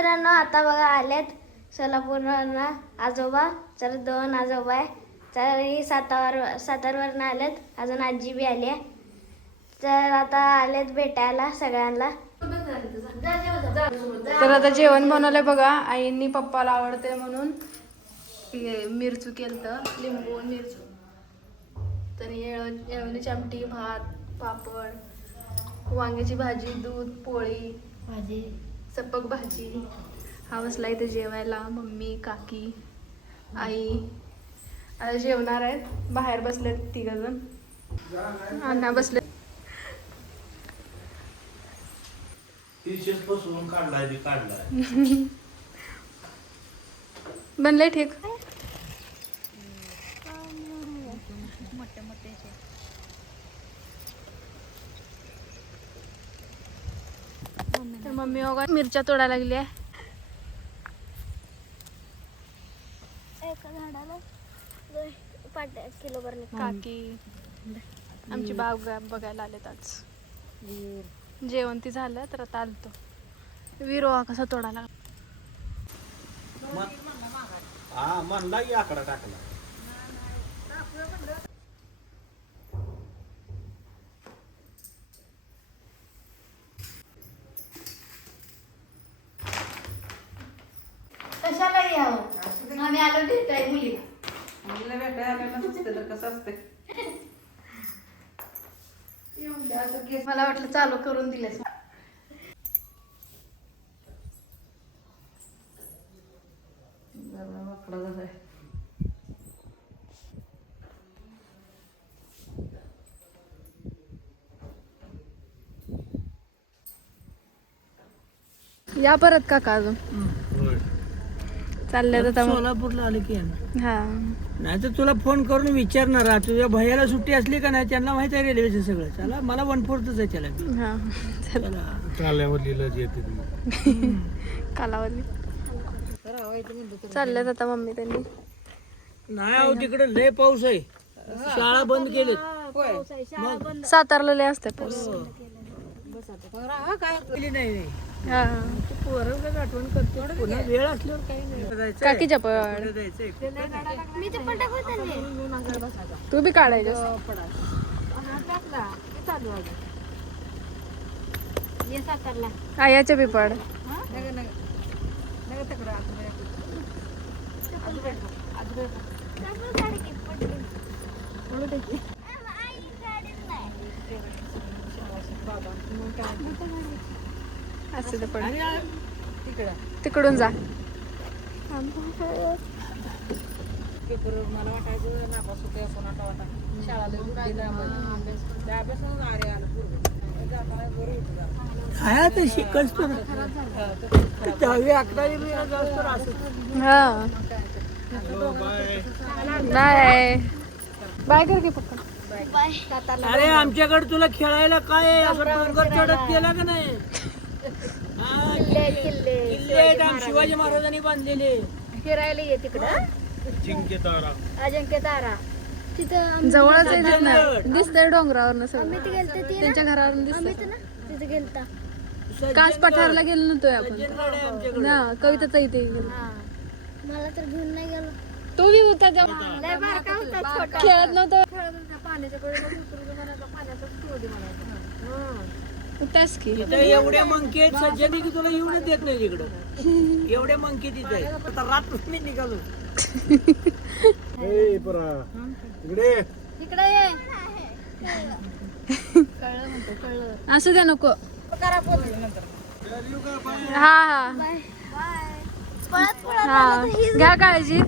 मित्रांनो आता बघा आलेत सोलापूरवरनं आजोबा, तर 2 आजोबा आहे, तर ही सातारवरनं आलेत, अजून आजी बी आली आहे. तर आता आलेत भेटायला सगळ्यांना. तर आता जेवण बनवलंय बघा. आईंनी पप्पाला आवडते म्हणून मिरचू केलं, लिंबू मिरचू, तर येळवणीची आमटी, भात, पापड, वांग्याची भाजी, दूध, पोळी, भाजी, सपक भाजी. हा बसला इथे जेवायला. मम्मी, काकी, आई आता जेवणार आहेत. बाहेर बसलेत 3 जण. अण्णा बसले. बनले ठीक. तर मम्मी बघा मिरच्या तोडायला लागली आहे. एका झाडाला 2 किलो भरले. काकी आमची बाग बघायला आलेत आज. जेवण ती झालं तर आता आलतो. विरोहा कसा तोडायला म्हणला की आकडा टाकला. कशाला यावं, आम्ही आलो भेटाय मुलीला. मुलीला भेटायला आलेलं नसतं तर कसं असतं. मला वाटलं चालू करून दिलेस. या परत काका अजून चालल्यात आता. सोलापूरला आले की हा नाही तर तुला फोन करून विचारणार, तुझ्या भैयाला सुट्टी असली का नाही, त्यांना माहित आहे रेल्वेचं सगळं. चला मला 1/4च आहे त्याला. हा कालावधी चालल्यात आता मम्मी त्यांनी. नाही अहो तिकडे लय पाऊस आहे, शाळा बंद केलेत. सातारला लय असते पाऊस. नाही हा आठवण करतो पुन्हा वेळ असल्यावर काही नाही. काकीच्या पण मी तर पण टाकून तू बी काढायचं. ये सातारला. आयाच्या बी पड. असं ते पड. तिकडून जा. मला वाटायचं नापास होते कोणाला वाटा शाळाला काय ते शिकतो ना 10वी 11वी हा बाय बाय कर की पप्पा. अरे आमच्याकडे तुला खेळायला काय आहे? असं डोंगर चढत गेला का नाही? किल्ले आहेत, शिवाजी महाराजांनी बांधलेले. फिरायला ये तिकडं. अजिंक्य तारा तिथं जवळच आहे ना, दिसतंय डोंगरावर सगळं. गेलते त्यांच्या घरावरून दिसतंय. तिथे गेलता. कास पठारला गेलो नव्हतोय आपण ना, कविताचा इथे गेलो. मला तर घेऊन नाही गेलो. तो बी होता तेव्हा. खेळत नव्हतं. होतास की एवढ्या मंकी आहेत सज्जनी की तुला येऊनच देत नाही तिकडं. एवढ्या मंकी तिथे आहे. आता रात्र मी निघालो. इकडे ये. असू द्या नको. हा हा पळत हा घ्या काळजी.